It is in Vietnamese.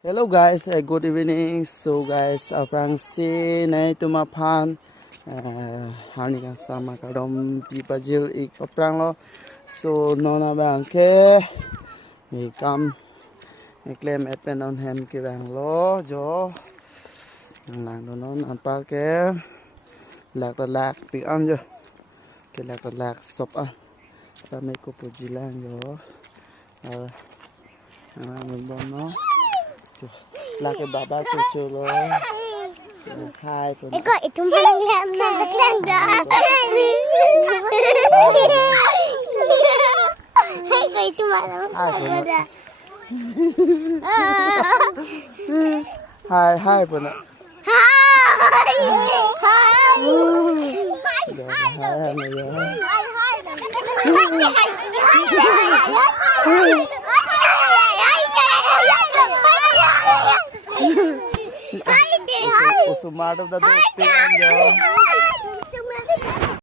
Hello guys, good evening. So guys, aprang si nay tumaphan hani kan sama kadom pipajil ik aprang lo. So nona bang ke ni kam claim appen on hem ke bang lo jo nang non anpal ke lak pi am jo ke lak sop ta me ko pujilang jo mình bon nó là cái bà chú lo hai tuần Ikaw, itong malang lang da. Ikaw, itong malang da. hai tuần ạ Usumado da do pian jo